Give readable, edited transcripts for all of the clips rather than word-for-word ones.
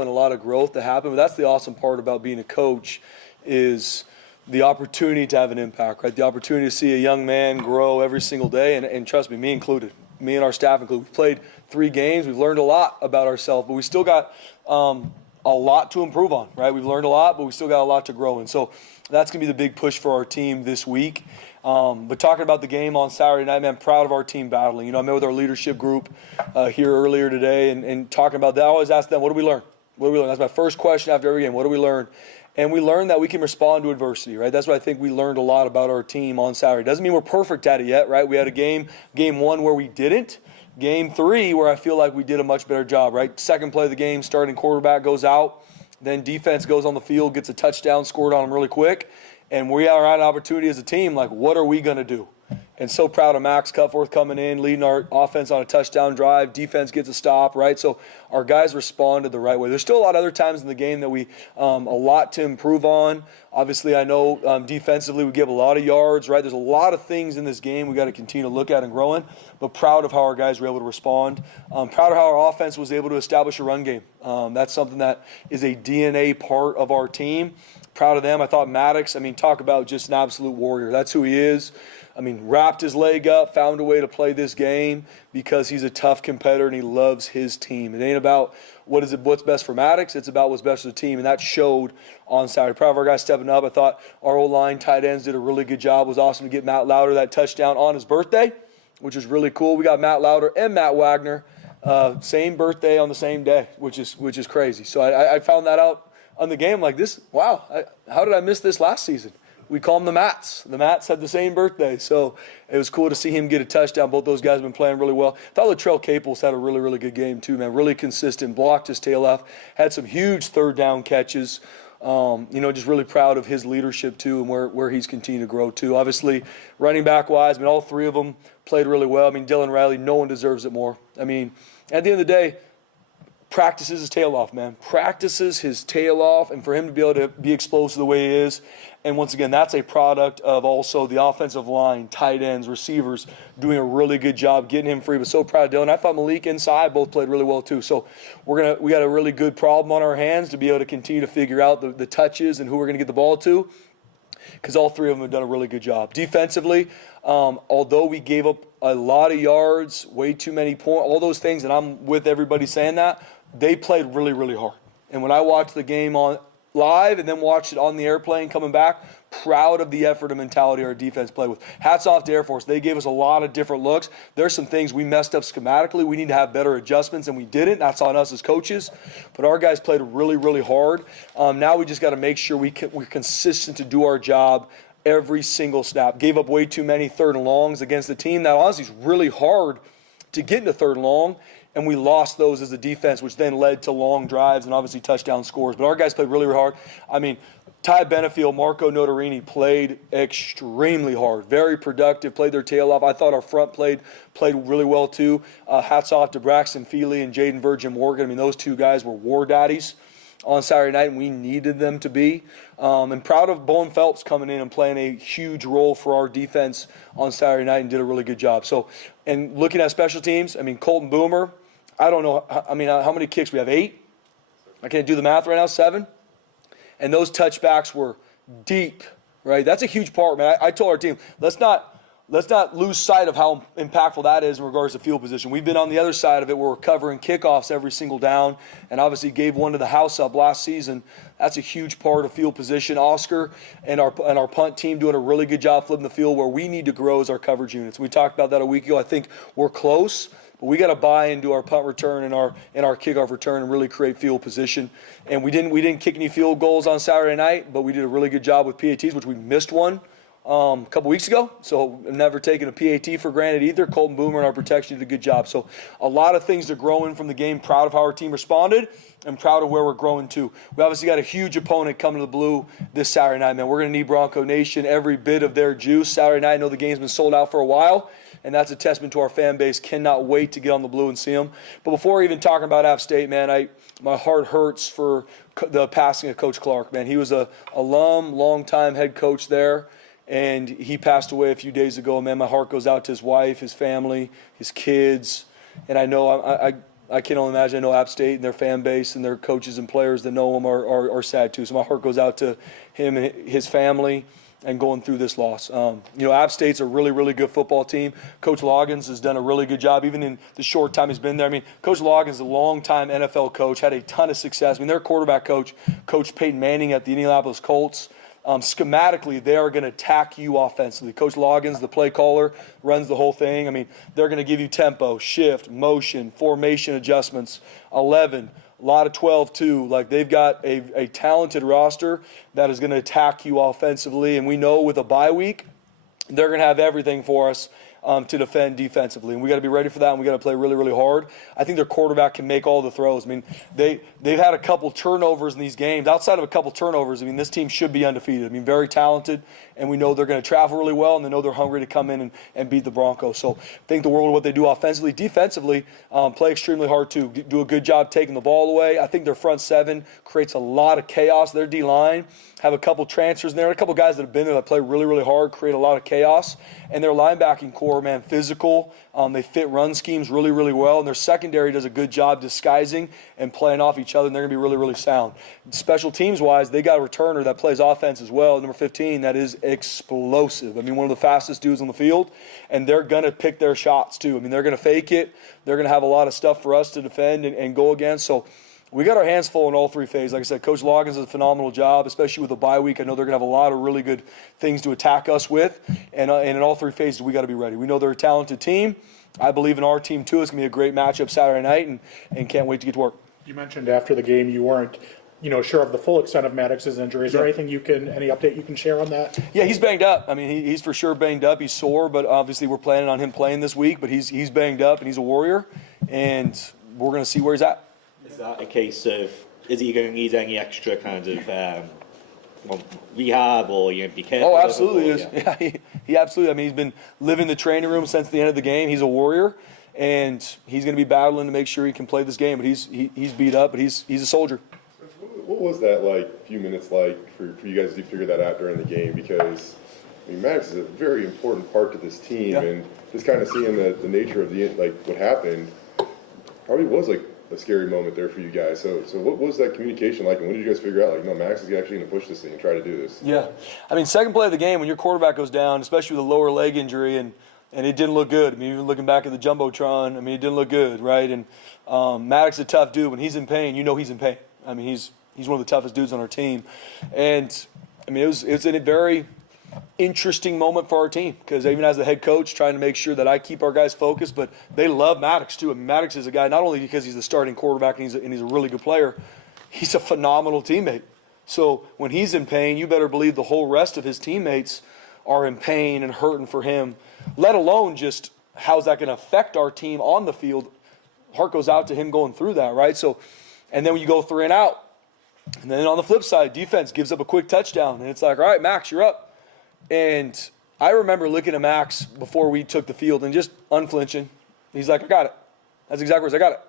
and a lot of growth to happen. But that's the awesome part about being a coach is the opportunity to have an impact, right? The opportunity to see a young man grow every single day, and trust me, me included, me and our staff included. We've played 3 games. We've learned a lot about ourselves, but we still got a lot to improve on, right? We've learned a lot, but we still got a lot to grow in. So that's going to be the big push for our team this week. But talking about the game on Saturday night, man, proud of our team battling. You know, I met with our leadership group here earlier today and talking about that. I always ask them, what did we learn? What did we learn? That's my first question after every game. What did we learn? And we learned that we can respond to adversity, right? That's what I think we learned a lot about our team on Saturday. Doesn't mean we're perfect at it yet, right? We had a game 1 where we didn't. Game 3 where I feel like we did a much better job, right? Second play of the game, starting quarterback goes out. Then defense goes on the field, gets a touchdown, scored on them really quick. And we are at an opportunity as a team, like, what are we going to do? And so proud of Max Cutforth coming in, leading our offense on a touchdown drive. Defense gets a stop, right? So our guys responded the right way. There's still a lot of other times in the game that we a lot to improve on. Obviously, I know defensively we give a lot of yards, right? There's a lot of things in this game we got to continue to look at and grow in, but proud of how our guys were able to respond. Proud of how our offense was able to establish a run game. That's something that is a DNA part of our team. Proud of them. I thought Maddox, talk about just an absolute warrior. That's who he is. Wrapped his leg up, found a way to play this game because he's a tough competitor and he loves his team. It ain't about what's best for Maddox. It's about what's best for the team, and that showed on Saturday. Proud of our guys stepping up. I thought our O-line tight ends did a really good job. It was awesome to get Matt Lauder that touchdown on his birthday, which was really cool. We got Matt Lauder and Matt Wagner, same birthday on the same day, which is crazy. So I found that out on the game like this. Wow, how did I miss this last season? We call them the Mats. The Mats had the same birthday, so it was cool to see him get a touchdown. Both those guys have been playing really well. I thought Latrell Caples had a really, really good game too, man. Really consistent, blocked his tail off, had some huge third down catches. Just really proud of his leadership too and where he's continued to grow too. Obviously, running back wise, all 3 of them played really well. Dylan Riley, no one deserves it more. At the end of the day, practices his tail off, man. Practices his tail off, and for him to be able to be explosive the way he is. And once again, that's a product of also the offensive line, tight ends, receivers doing a really good job getting him free. But so proud of Dylan. I thought Malik and Sai both played really well too. So we got a really good problem on our hands to be able to continue to figure out the touches and who we're going to get the ball to, because all 3 of them have done a really good job. Defensively, although we gave up a lot of yards, way too many points, all those things, and I'm with everybody saying that, they played really, really hard. And when I watched the game on live and then watched it on the airplane coming back, proud of the effort and mentality our defense played with. Hats off to Air Force. They gave us a lot of different looks. There's some things we messed up schematically. We need to have better adjustments, and we didn't. That's on us as coaches. But our guys played really, really hard. Now we just got to make sure we're consistent to do our job every single snap. Gave up way too many 3rd and longs against the team. That honestly is really hard to get into 3rd and long. And we lost those as a defense, which then led to long drives and obviously touchdown scores. But our guys played really, really hard. Ty Benefield, Marco Notarini played extremely hard, very productive, played their tail off. I thought our front played really well too. Hats off to Braxton Feely and Jaden Virgin Morgan. Those 2 guys were war daddies on Saturday night, and we needed them to be. And proud of Bowen Phelps coming in and playing a huge role for our defense on Saturday night and did a really good job. So, and looking at special teams, Colton Boomer, I don't know, how many kicks we have? 8? I can't do the math right now, 7? And those touchbacks were deep, right? That's a huge part, man. I told our team, let's not lose sight of how impactful that is in regards to field position. We've been on the other side of it where we're covering kickoffs every single down and obviously gave one to the house up last season. That's a huge part of field position. Oscar and our punt team doing a really good job flipping the field. Where we need to grow is our coverage units. We talked about that a week ago. I think we're close. But we got to buy into our punt return and our kickoff return and really create field position. And we didn't kick any field goals on Saturday night, but we did a really good job with PATs, which we missed one a couple weeks ago. So I've never taken a PAT for granted either. Colton Boomer and our protection did a good job. So a lot of things to grow in from the game. Proud of how our team responded and proud of where we're growing to. We obviously got a huge opponent coming to the Blue this Saturday night, man. We're going to need Bronco Nation every bit of their juice. Saturday night, I know the game's been sold out for a while. And that's a testament to our fan base. Cannot wait to get on the Blue and see them. But before even talking about App State, man, my heart hurts for the passing of Coach Clark, man. He was a alum, longtime head coach there, and he passed away a few days ago. Man, my heart goes out to his wife, his family, his kids. And I know I can only imagine. I know App State and their fan base and their coaches and players that know him are sad too. So my heart goes out to him and his family and going through this loss. App State's a really, really good football team. Coach Loggins has done a really good job, even in the short time he's been there. I mean, Coach Loggins is a long-time NFL coach, had a ton of success. I mean, their quarterback coach, Coach Peyton Manning at the Indianapolis Colts, schematically, they are going to attack you offensively. Coach Loggins, the play caller, runs the whole thing. I mean, they're going to give you tempo, shift, motion, formation adjustments, 11, a lot of 12 too. Like, they've got a talented roster that is going to attack you offensively. And we know with a bye week, they're going to have everything for us to defend defensively. And we got to be ready for that, and we got to play really, really hard. I think their quarterback can make all the throws. I mean, they've had a couple turnovers in these games. Outside of a couple turnovers, I mean, this team should be undefeated. I mean, very talented, and we know they're going to travel really well, and they know they're hungry to come in and beat the Broncos. So I think the world of what they do offensively. Defensively, play extremely hard too. Do a good job taking the ball away. I think their front seven creates a lot of chaos. Their D-line have a couple transfers in there, a couple guys that have been there that play really, really hard, create a lot of chaos. And their linebacking core, man, physical. They fit run schemes really, really well. And their secondary does a good job disguising and playing off each other, and they're going to be really, really sound. Special teams-wise, they got a returner that plays offense as well, number 15, that is explosive. I mean, one of the fastest dudes on the field, and they're going to pick their shots too. I mean, they're going to fake it. They're going to have a lot of stuff for us to defend and go against. So we got our hands full in all three phases. Like I said, Coach Loggins does a phenomenal job, especially with the bye week. I know they're going to have a lot of really good things to attack us with. And in all three phases, we got to be ready. We know they're a talented team. I believe in our team, too. It's going to be a great matchup Saturday night, and can't wait to get to work. You mentioned after the game you weren't sure of the full extent of Maddox's injury. Is there any update you can share on that? Yeah, he's banged up. I mean, he's for sure banged up. He's sore, but obviously we're planning on him playing this week. But he's banged up, and he's a warrior, and we're going to see where he's at. Is that a case of, is he going to need any extra kind of rehab or be careful? Oh, absolutely is. Yeah, he absolutely. I mean, he's been living the training room since the end of the game. He's a warrior, and he's going to be battling to make sure he can play this game. But he's beat up, but he's a soldier. What was that few minutes like for you guys to figure that out during the game? Because I mean, Maddox is a very important part to this team, and just kind of seeing the nature of what happened probably was a scary moment there for you guys. So what was that communication like, and when did you guys figure out Maddox is actually going to push this thing and try to do this? Yeah, I mean, second play of the game when your quarterback goes down, especially with a lower leg injury, and it didn't look good. I mean, even looking back at the jumbotron, I mean, it didn't look good, right? And Maddox is a tough dude. When he's in pain, he's in pain. I mean, he's one of the toughest dudes on our team, and I mean, it was a very interesting moment for our team, because even as the head coach, trying to make sure that I keep our guys focused, but they love Maddox too. I mean, Maddox is a guy, not only because he's the starting quarterback and he's a really good player, he's a phenomenal teammate. So when he's in pain, you better believe the whole rest of his teammates are in pain and hurting for him, let alone just how's that going to affect our team on the field. Heart goes out to him going through that, right? So, and then when you go 3 and out, and then on the flip side, defense gives up a quick touchdown, and it's like, all right, Max, you're up. And I remember looking at Max before we took the field and just unflinching. He's like, I got it. That's exactly words. I got it.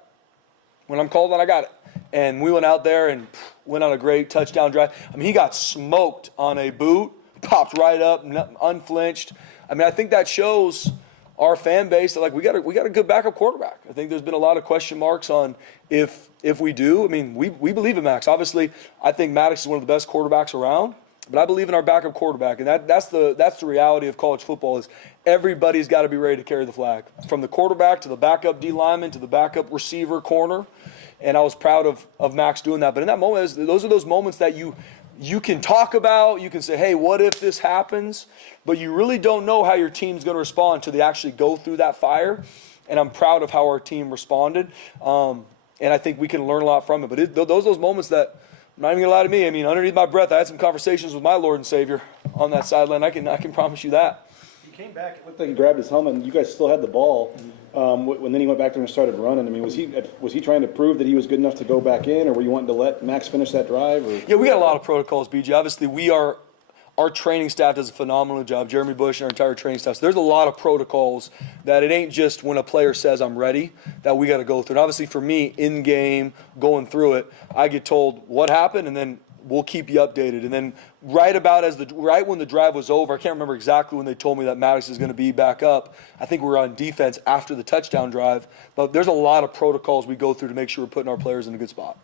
When I'm called on, I got it. And we went out there and went on a great touchdown drive. I mean, he got smoked on a boot, popped right up, unflinched. I mean, I think that shows our fan base that we got a good backup quarterback. I think there's been a lot of question marks on if we do. I mean, we believe in Max. Obviously, I think Maddox is one of the best quarterbacks around. But I believe in our backup quarterback, and that's the reality of college football is everybody's got to be ready to carry the flag, from the quarterback to the backup D lineman to the backup receiver corner, and I was proud of Max doing that. But in that moment, those are those moments that you can talk about, you can say, hey, what if this happens? But you really don't know how your team's going to respond until they actually go through that fire, and I'm proud of how our team responded, and I think we can learn a lot from it. But those are those moments that, I'm not even going to lie to me. I mean, underneath my breath, I had some conversations with my Lord and Savior on that sideline. I can promise you that. He came back, it looked like he grabbed his helmet, and you guys still had the ball. When then he went back there and started running. I mean, was he trying to prove that he was good enough to go back in, or were you wanting to let Max finish that drive? Or? Yeah, we got a lot of protocols, BJ. Obviously, our training staff does a phenomenal job. Jeremy Bush and our entire training staff. So there's a lot of protocols that it ain't just when a player says I'm ready that we got to go through. And obviously for me, in game, going through it, I get told what happened, and then we'll keep you updated. And then right when the drive was over, I can't remember exactly when they told me that Maddox is going to be back up. I think we were on defense after the touchdown drive. But there's a lot of protocols we go through to make sure we're putting our players in a good spot.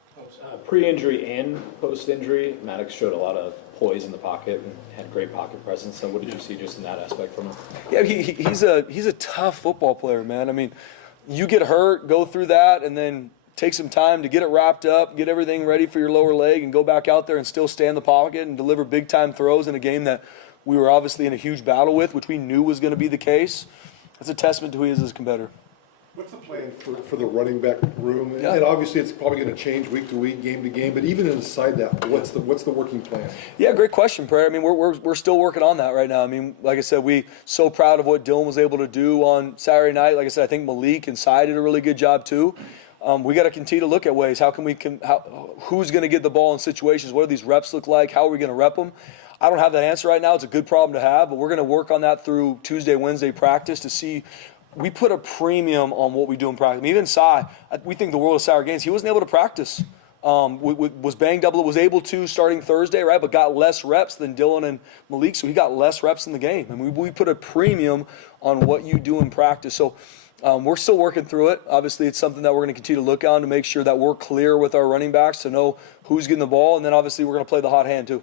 Pre-injury and post-injury, Maddox showed a lot of poise in the pocket and had great pocket presence. So what did you see just in that aspect from him? Yeah, he's a tough football player, man. I mean, you get hurt, go through that, and then take some time to get it wrapped up, get everything ready for your lower leg, and go back out there and still stay in the pocket and deliver big-time throws in a game that we were obviously in a huge battle with, which we knew was going to be the case. That's a testament to who he is as a competitor. What's the plan for the running back room? Yeah. And obviously, it's probably going to change week to week, game to game. But even inside that, what's the working plan? Yeah, great question, Prayer. I mean, we're still working on that right now. I mean, like I said, we so proud of what Dylan was able to do on Saturday night. Like I said, I think Malik and Sy did a really good job too. We got to continue to look at ways. Who's going to get the ball in situations? What do these reps look like? How are we going to rep them? I don't have that answer right now. It's a good problem to have, but we're going to work on that through Tuesday, Wednesday practice to see. We put a premium on what we do in practice. I mean, even Sy, we think the world of Sour Gaines. He wasn't able to practice. Was banged up, was able to starting Thursday, right? But got less reps than Dylan and Malik, so he got less reps in the game. And we put a premium on what you do in practice. So we're still working through it. Obviously, it's something that we're going to continue to look on to make sure that we're clear with our running backs to know who's getting the ball. And then obviously we're going to play the hot hand too.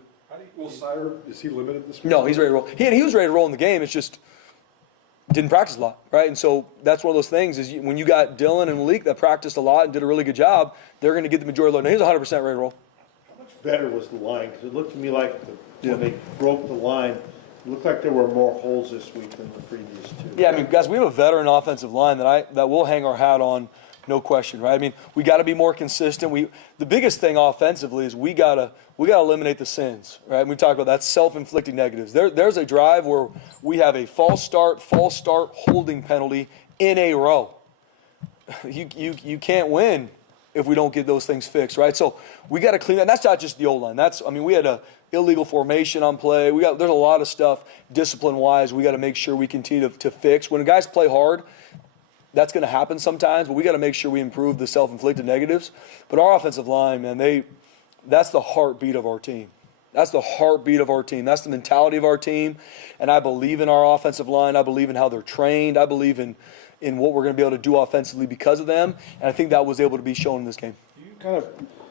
Will Sire, is he limited this week? No, he's ready to roll. He was ready to roll in the game. It's just didn't practice a lot, right? And so that's one of those things is when you got Dylan and Malik that practiced a lot and did a really good job, they're going to get the majority of the load. Now, he's 100% ready to roll. How much better was the line? Because it looked to me like when they broke the line, it looked like there were more holes this week than the previous two. Yeah, I mean, guys, we have a veteran offensive line that we'll hang our hat on, no question, right? I mean, we got to be more consistent. The biggest thing offensively is we gotta eliminate the sins, right? And we talked about that self-inflicting negatives. There's a drive where we have a false start holding penalty in a row. You can't win if we don't get those things fixed, right? So we got to clean that. And that's not just the old line. We had a illegal formation on play. There's a lot of stuff discipline-wise we got to make sure we continue to fix. When guys play hard, that's going to happen sometimes, but we got to make sure we improve the self-inflicted negatives. But our offensive line, man, that's the heartbeat of our team. That's the heartbeat of our team. That's the mentality of our team. And I believe in our offensive line. I believe in how they're trained. I believe in what we're going to be able to do offensively because of them. And I think that was able to be shown in this game. Do you kind of,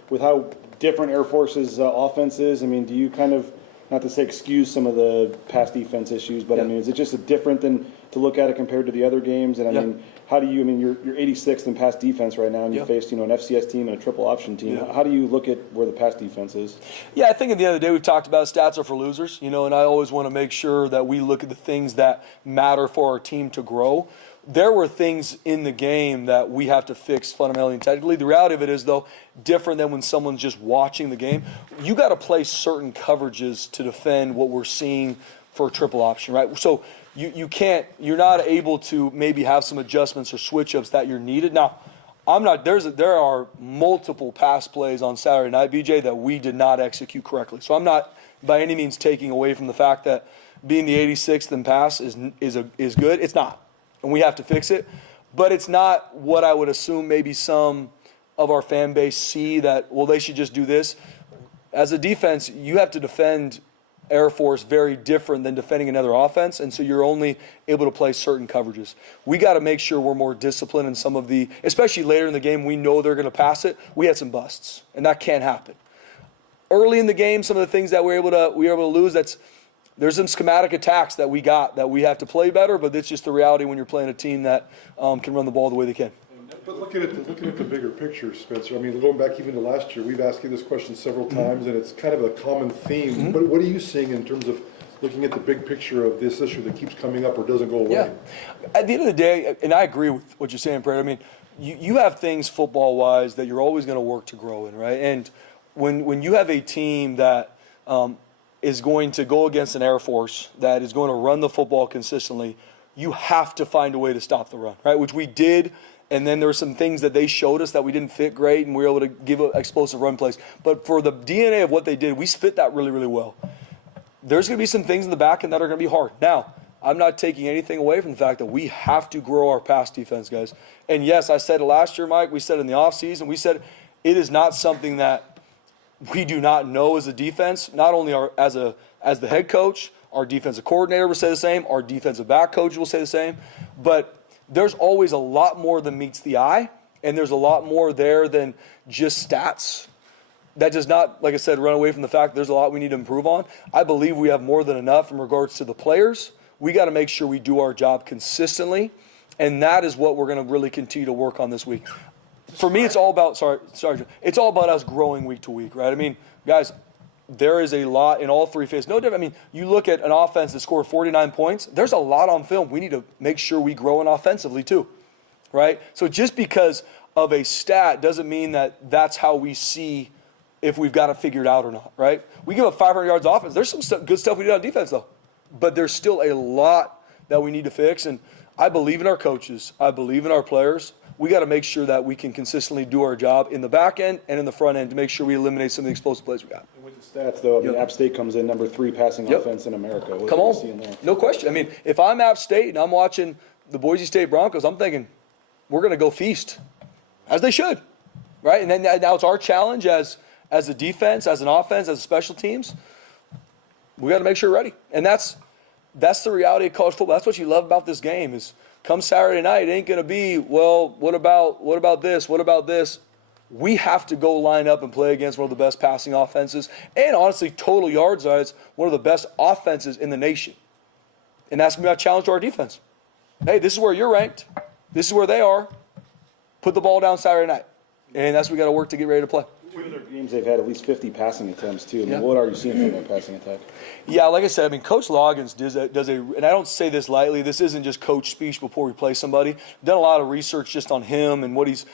with how different Air Force's offense is, I mean, do you kind of, not to say excuse some of the past defense issues, but I mean, is it just different than to look at it compared to the other games? And I mean, you're 86th in pass defense right now, and you faced, an FCS team and a triple option team. How do you look at where the pass defense is? Yeah, I think at the end of the day, we've talked about stats are for losers, and I always want to make sure that we look at the things that matter for our team to grow. There were things in the game that we have to fix fundamentally and technically. The reality of it is, though, different than when someone's just watching the game. You got to play certain coverages to defend what we're seeing for a triple option, right? So you're not able to maybe have some adjustments or switch ups that you're needed. Now, there are multiple pass plays on Saturday night, BJ, that we did not execute correctly. So I'm not by any means taking away from the fact that being the 86th in pass is good. It's not. And we have to fix it. But it's not what I would assume maybe some of our fan base see that, well, they should just do this. As a defense, you have to defend Air Force very different than defending another offense, and so you're only able to play certain coverages. We got to make sure we're more disciplined in some of the, especially later in the game, we know they're going to pass it. We had some busts, and that can't happen. Early in the game, some of the things that we were able to lose, there's some schematic attacks that we have to play better, but it's just the reality when you're playing a team that can run the ball the way they can. But looking at the bigger picture, Spencer, I mean, going back even to last year, we've asked you this question several times, and it's kind of a common theme. But what are you seeing in terms of looking at the big picture of this issue that keeps coming up or doesn't go away? Yeah. At the end of the day, and I agree with what you're saying, Brad, I mean, you have things football-wise that you're always going to work to grow in, right? And when you have a team that is going to go against an Air Force that is going to run the football consistently, you have to find a way to stop the run, right? Which we did. And then there were some things that they showed us that we didn't fit great, and we were able to give explosive run plays. But for the DNA of what they did, we fit that really, really well. There's going to be some things in the back end that are going to be hard. Now, I'm not taking anything away from the fact that we have to grow our pass defense, guys. And yes, I said it last year, Mike. We said it in the offseason. We said it is not something that we do not know as a defense, not only as the head coach, our defensive coordinator will say the same, our defensive back coach will say the same, but there's always a lot more than meets the eye, and there's a lot more there than just stats. That does not, like I said, run away from the fact that there's a lot we need to improve on. I believe we have more than enough in regards to the players. We got to make sure we do our job consistently, and that is what we're going to really continue to work on this week. For me, it's all about, it's all about us growing week to week, right? I mean, guys, there is a lot in all three phases. No different. I mean, you look at an offense that scored 49 points, there's a lot on film. We need to make sure we grow in offensively too, right? So just because of a stat doesn't mean that that's how we see if we've got it figured out or not, right? We give up 500 yards of offense. There's some good stuff we did on defense, though. But there's still a lot that we need to fix. And I believe in our coaches. I believe in our players. We got to make sure that we can consistently do our job in the back end and in the front end to make sure we eliminate some of the explosive plays we got. And with the stats, though, I mean, App State comes in number 3 passing offense in America. What Come are you seeing on. there? No question. I mean, if I'm App State and I'm watching the Boise-State Broncos, I'm thinking we're going to go feast, as they should, right? And then now it's our challenge as a defense, as an offense, as a special teams. We got to make sure we're ready. And that's the reality of college football. That's what you love about this game is come Saturday night, it ain't going to be, well, what about this? What about this? We have to go line up and play against one of the best passing offenses and, honestly, total yards, one of the best offenses in the nation. And that's going to be our challenge to our defense. Hey, this is where you're ranked. This is where they are. Put the ball down Saturday night. And that's what we got to work to get ready to play. 2 of their games, they've had at least 50 passing attempts, too. I mean, what are you seeing from their passing attack? Yeah, like I said, I mean, Coach Loggins does a, and I don't say this lightly, this isn't just coach speech before we play somebody. Done a lot of research just on him and what he's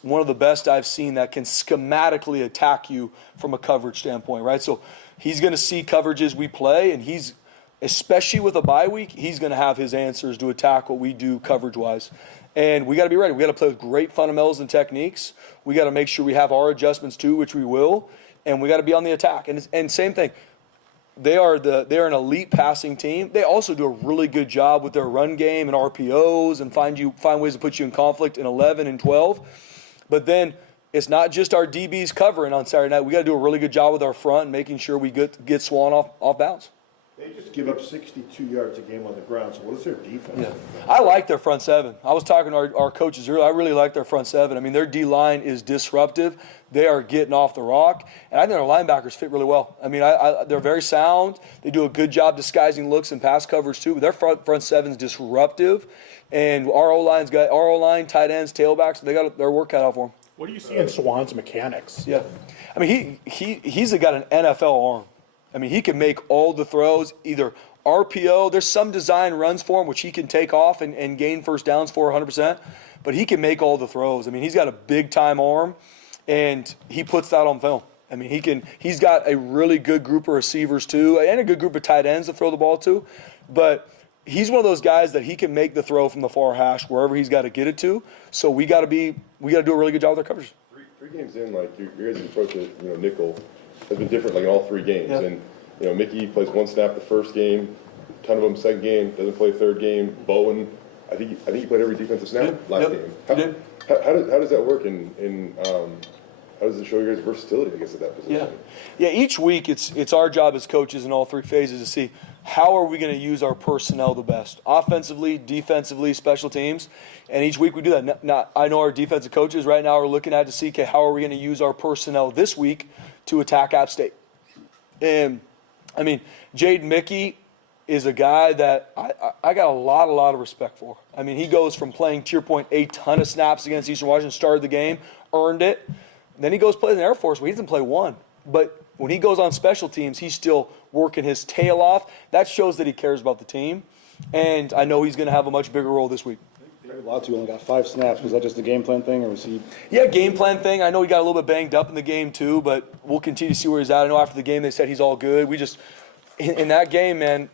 one of the best I've seen that can schematically attack you from a coverage standpoint, right? So he's going to see coverages we play, and he's, especially with a bye week, he's going to have his answers to attack what we do coverage-wise. And we got to be ready. We got to play with great fundamentals and techniques. We got to make sure we have our adjustments too, which we will, and we got to be on the attack. And same thing, they're an elite passing team. They also do a really good job with their run game and RPOs and find ways to put you in conflict in 11 and 12. But then it's not just our DBs covering on Saturday night. We got to do a really good job with our front and making sure we get Swan off bounds. They just give up 62 yards a game on the ground, so what is their defense? Yeah. I like their front seven. I was talking to our coaches earlier. I really like their front seven. I mean, their D-line is disruptive. They are getting off the rock. And I think their linebackers fit really well. I mean, they're very sound. They do a good job disguising looks and pass coverage, too. But their front seven is disruptive. And our O-line, tight ends, tailbacks, they got their work cut out for them. What do you see in Swan's mechanics? Yeah. I mean, he's got an NFL arm. I mean, he can make all the throws, either RPO. There's some design runs for him, which he can take off and gain first downs for 100%. But he can make all the throws. I mean, he's got a big-time arm, and he puts that on film. I mean, he's got a really good group of receivers, too, and a good group of tight ends to throw the ball to. But he's one of those guys that he can make the throw from the far hash wherever he's got to get it to. So we got to do a really good job with our coverage. Three games in, like your guys' approach to nickel has been different, like in all 3 games. Yeah. And Mickey plays 1 snap the first game, a ton of them second game, doesn't play third game. Bowen, I think he played every defensive snap last game. How does that work? And how does it show your guys' versatility, I guess, at that position? Yeah. Each week it's our job as coaches in all 3 phases to see how are we going to use our personnel the best, offensively, defensively, special teams. And each week we do that. Now, I know our defensive coaches right now are looking at to see, okay, how are we going to use our personnel this week to attack App State? And, I mean, Jaden Mickey is a guy that I got a lot of respect for. I mean, he goes from playing, to your point, a ton of snaps against Eastern Washington, started the game, earned it. Then he goes play in the Air Force where he doesn't play 1. But when he goes on special teams, he's still working his tail off. That shows that he cares about the team. And I know he's going to have a much bigger role this week. Latu only got 5 snaps. Was that just a game plan thing, or was he? Yeah, game plan thing. I know he got a little bit banged up in the game too, but we'll continue to see where he's at. I know after the game they said he's all good. We just, in that game, man,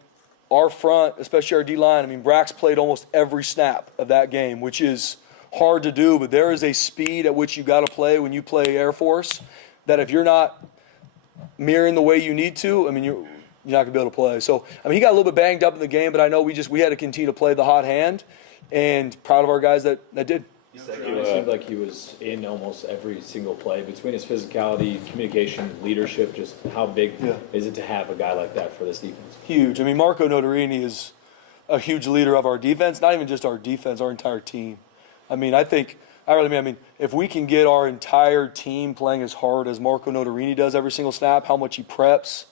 our front, especially our D-line, I mean, Brax played almost every snap of that game, which is hard to do, but there is a speed at which you got to play when you play Air Force that if you're not mirroring the way you need to, I mean, you're not going to be able to play. So, I mean, he got a little bit banged up in the game, but I know we had to continue to play the hot hand, and proud of our guys that did. It seemed like he was in almost every single play between his physicality, communication, leadership. Just how big is it to have a guy like that for this defense? Huge. I mean, Marco Notarini is a huge leader of our defense, not even just our defense, our entire team. I mean, I mean, if we can get our entire team playing as hard as Marco Notarini does every single snap, how much he preps,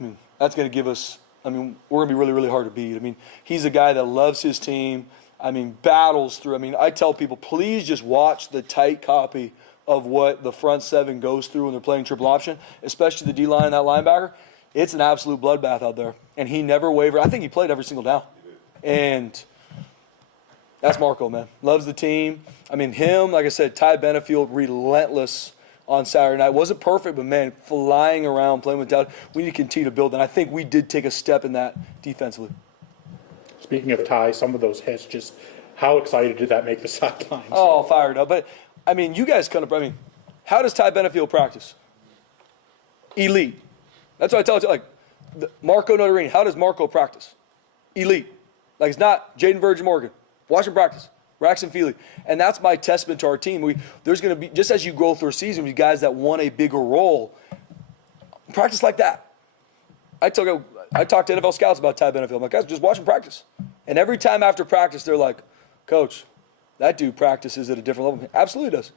I mean, that's going to give us, I mean, we're going to be really, really hard to beat. I mean, he's a guy that loves his team. I mean, battles through. I mean, I tell people, please just watch the tight copy of what the front seven goes through when they're playing triple option, especially the D-line and that linebacker. It's an absolute bloodbath out there. And he never wavered. I think he played every single down. And that's Marco, man. Loves the team. I mean, him, like I said, Ty Benefield, relentless on Saturday night. Wasn't perfect, but, man, flying around, playing with doubt. We need to continue to build. And I think we did take a step in that defensively. Speaking of Ty, some of those hits, just how excited did that make the sidelines? Oh, fired up. But, I mean, you guys how does Ty Benefield practice? Elite. That's what I tell you. Like, Marco Notarini, how does Marco practice? Elite. Like, it's not Jaden Virgin Morgan. Watch him practice. Braxton Feely. And that's my testament to our team. There's going to be, just as you grow through a season, you guys that want a bigger role, practice like that. I talk to NFL scouts about Ty Benefield. I'm like, guys, just watch him practice. And every time after practice, they're like, Coach, that dude practices at a different level. Absolutely does.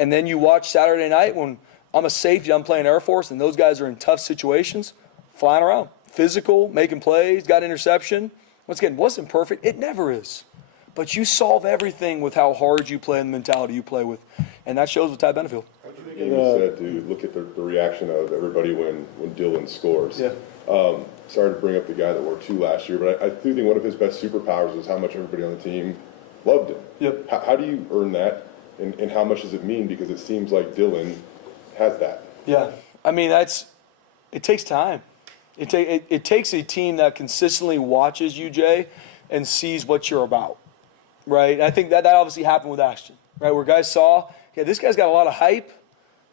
And then you watch Saturday night when I'm a safety, I'm playing Air Force, and those guys are in tough situations, flying around. Physical, making plays, got interception. Once again, wasn't perfect. It never is. But you solve everything with how hard you play and the mentality you play with. And that shows with Ty Benefield. You said to look at the reaction of everybody when Dylan scores. Yeah. Sorry to bring up the guy that wore 2 last year, but I do think one of his best superpowers is how much everybody on the team loved him. Yep. How do you earn that, and how much does it mean? Because it seems like Dylan has that. Yeah. I mean, it takes time. It takes a team that consistently watches you, Jay, and sees what you're about, right? And I think that obviously happened with Ashton, right, where guys saw, yeah, this guy's got a lot of hype,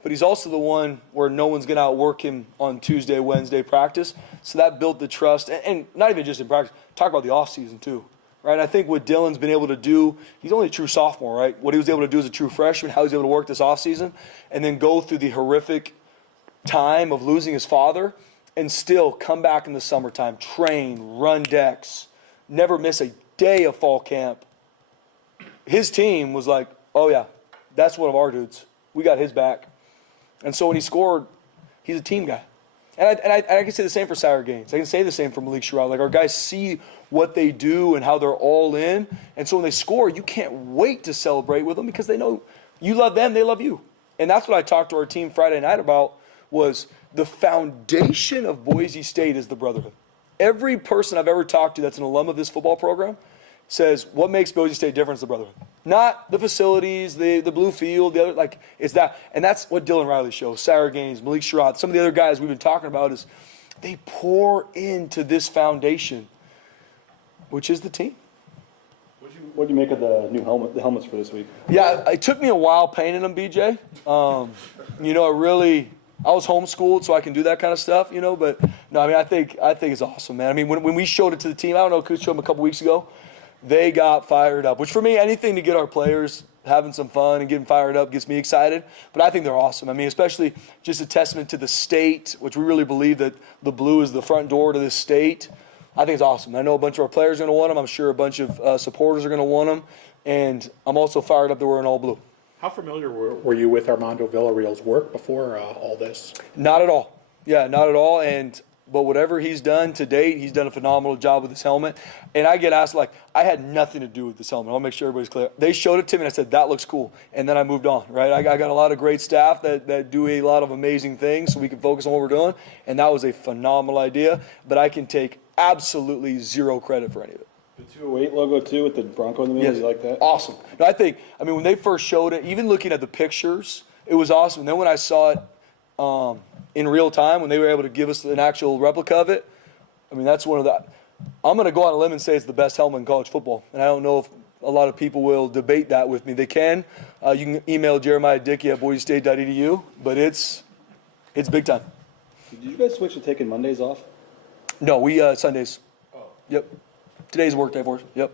but he's also the one where no one's going to outwork him on Tuesday, Wednesday practice. So that built the trust, and not even just in practice. Talk about the offseason too, right? I think what Dylan's been able to do, he's only a true sophomore, right? What he was able to do as a true freshman, how he was able to work this offseason, and then go through the horrific time of losing his father and still come back in the summertime, train, run decks, never miss a day of fall camp. His team was like, oh, yeah, that's one of our dudes. We got his back. And so when he scored, he's a team guy. And I can say the same for Saturday Gaines. I can say the same for Malik Sherrod. Like, our guys see what they do and how they're all in. And so when they score, you can't wait to celebrate with them because they know you love them, they love you. And that's what I talked to our team Friday night about, was the foundation of Boise State is the brotherhood. Every person I've ever talked to that's an alum of this football program says, what makes Boise State different is the brotherhood. Not the facilities, the blue field, the other, like, it's that. And that's what Dylan Riley shows, Sarah Gaines, Malik Sherrod, some of the other guys we've been talking about, is they pour into this foundation, which is the team. What do you make of the new helmets for this week? Yeah, it took me a while painting them, BJ. I was homeschooled, so I can do that kind of stuff, but no, I mean, I think it's awesome, man. I mean, when we showed it to the team, I don't know, Coach showed them a couple weeks ago, they got fired up, which for me, anything to get our players having some fun and getting fired up gets me excited. But I think they're awesome. I mean, especially just a testament to the state, which we really believe that the blue is the front door to this state. I think it's awesome. I know a bunch of our players are going to want them. I'm sure a bunch of supporters are going to want them. And I'm also fired up that we're in all blue. How familiar were you with Armando Villarreal's work before all this? Not at all. Yeah, not at all. But whatever he's done to date, he's done a phenomenal job with this helmet. And I get asked, like, I had nothing to do with this helmet. I'll make sure everybody's clear. They showed it to me, and I said, that looks cool. And then I moved on, right? I got a lot of great staff that do a lot of amazing things so we can focus on what we're doing. And that was a phenomenal idea. But I can take absolutely zero credit for any of it. The 208 logo, too, with the Bronco in the middle, Yes. You like that? Awesome. No, when they first showed it, even looking at the pictures, it was awesome. And then when I saw it in real time, when they were able to give us an actual replica of it, I mean, that's one of the – I'm going to go on a limb and say it's the best helmet in college football. And I don't know if a lot of people will debate that with me. They can. You can email Jeremiah Dickey at boise-state.edu, but it's big time. Did you guys switch to taking Mondays off? No, we Sundays. Oh. Yep. Today's a work day for us. Yep.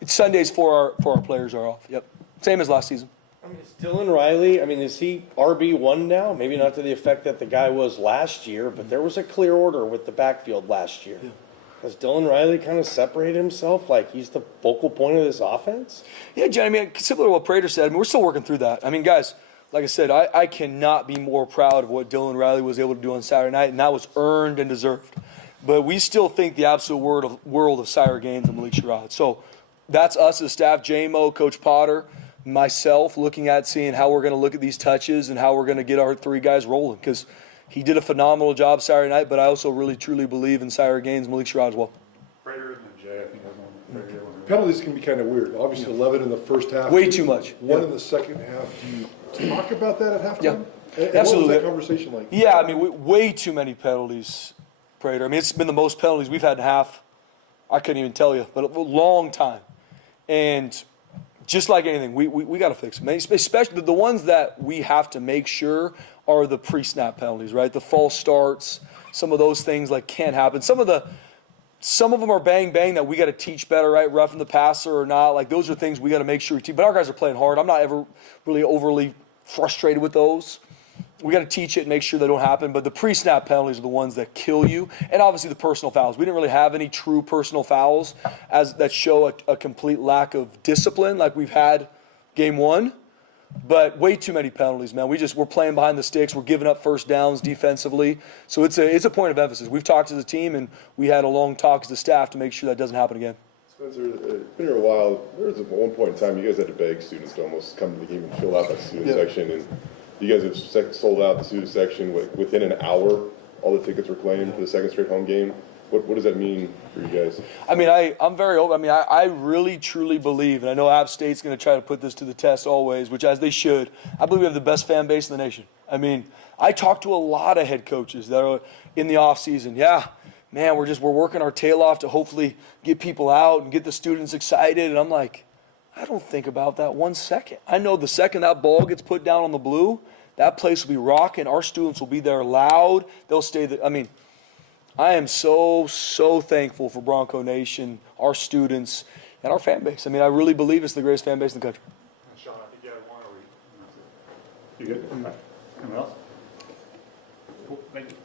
It's Sundays for our players are off. Yep. Same as last season. I mean, is Dylan Riley, is he RB1 now? Maybe not to the effect that the guy was last year, but there was a clear order with the backfield last year. Yeah. Has Dylan Riley kind of separated himself like he's the focal point of this offense? Yeah, Jen, similar to what Prater said, we're still working through that. Guys, like I said, I cannot be more proud of what Dylan Riley was able to do on Saturday night, and that was earned and deserved. But we still think the absolute world of Sire Gaines and Malik Sherrod. So that's us as staff, JMO, Coach Potter, myself, looking at seeing how we're going to look at these touches and how we're going to get our 3 guys rolling, because he did a phenomenal job Saturday night, but I also really, truly believe in Sire Gaines, Malik Sherrod as well. Prater and then Jay, I think I'm on the penalties can be kind of weird. Obviously, 11 in the first half. Way too much. 1 in the second half. Do you talk about that at halftime? Yeah. And Absolutely. what was that conversation like? Yeah, way too many penalties, Prater. It's been the most penalties we've had in half. I couldn't even tell you, but a long time. And just like anything, we got to fix them. Especially the ones that we have to make sure are the pre-snap penalties, right? The false starts, some of those things can't happen. Some of them are bang that we got to teach better, right? Roughing the passer or not. Those are things we got to make sure we teach. But our guys are playing hard. I'm not ever really overly frustrated with those. We got to teach it and make sure they don't happen. But the pre-snap penalties are the ones that kill you. And obviously the personal fouls. We didn't really have any true personal fouls that show a complete lack of discipline like we've had game 1. But way too many penalties, man. We're playing behind the sticks. We're giving up first downs defensively. So it's a point of emphasis. We've talked as a team, and we had a long talk as a staff to make sure that doesn't happen again. Spencer, it's been here a while. There was at one point in time you guys had to beg students to almost come to the game and fill out that student section. And you guys have sold out the student section within an hour. All the tickets were claimed for the second straight home game. What does that mean for you guys? I'm very open. I really, truly believe, and I know App State's going to try to put this to the test always, which as they should. I believe we have the best fan base in the nation. I talk to a lot of head coaches that are in the offseason. Yeah, man, we're working our tail off to hopefully get people out and get the students excited. And I'm like, I don't think about that 1 second. I know the second that ball gets put down on the blue, that place will be rocking. Our students will be there loud. They'll stay there. I am so thankful for Bronco Nation, our students, and our fan base. I really believe it's the greatest fan base in the country. Sean, I think you had one. You good? Okay. Anyone else? Cool. Thank you.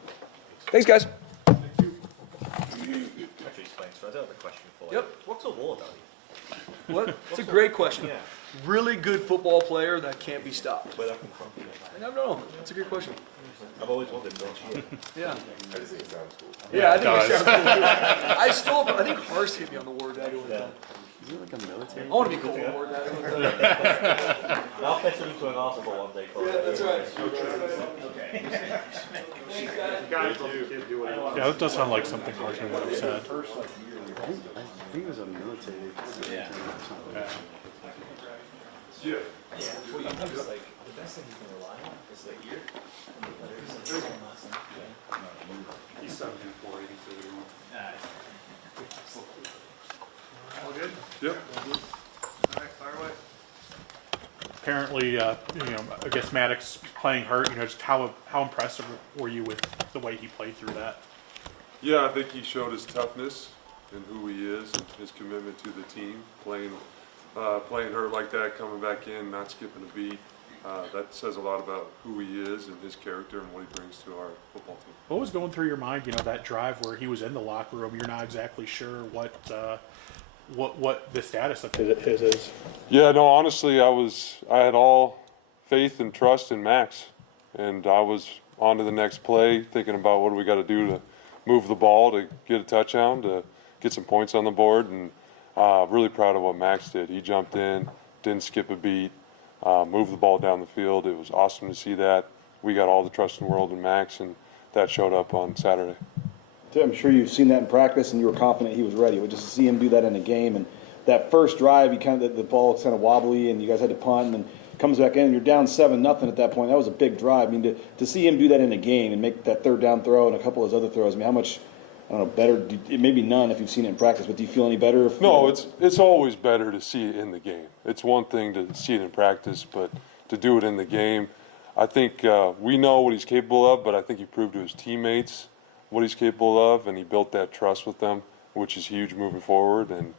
Thanks, guys. Actually, Spencer, I do have a question for you. Yep. What's a war daddy? What? It's a great question. Yeah. Really good football player that can't be stopped. Where that come from? I don't know. That's a good question. I've always wondered, don't you? Yeah. I just think it sounds cool. Yeah, I think it sounds cool. I think Hars hit me on the word daddy one time. Is it like a military? I want to be cool with the word daddy. I'll fit him into an article one day for you. Yeah, that's right. Yeah, that does sound like something Marshall would have said. I think it was a military. Yeah. Yeah. Well, the best thing you can rely on is the ear. He's 7'4", All good? Yep. All right, fire away. Apparently, I guess Maddox playing hurt, just how impressive were you with the way he played through that? Yeah, I think he showed his toughness and who he is and his commitment to the team, playing hurt like that, coming back in, not skipping a beat. That says a lot about who he is and his character and what he brings to our football team. What was going through your mind, that drive where he was in the locker room, you're not exactly sure what the status of his is? Yeah, no, honestly, I had all faith and trust in Max, and I was on to the next play, thinking about what do we got to do to move the ball to get a touchdown, to get some points on the board, and really proud of what Max did. He jumped in, didn't skip a beat, moved the ball down the field. It was awesome to see that. We got all the trust in the world in Max, and that showed up on Saturday. I'm sure you've seen that in practice, and you were confident he was ready. But just to see him do that in a game, and that first drive, the ball was kind of wobbly, and you guys had to punt, and then comes back in, and you're down 7-0 at that point. That was a big drive. To see him do that in a game and make that third down throw and a couple of those other throws, how much, I don't know, better? Maybe none if you've seen it in practice, but do you feel any better? No, it's always better to see it in the game. It's one thing to see it in practice, but to do it in the game, I think we know what he's capable of, but I think he proved to his teammates what he's capable of, and he built that trust with them, which is huge moving forward. And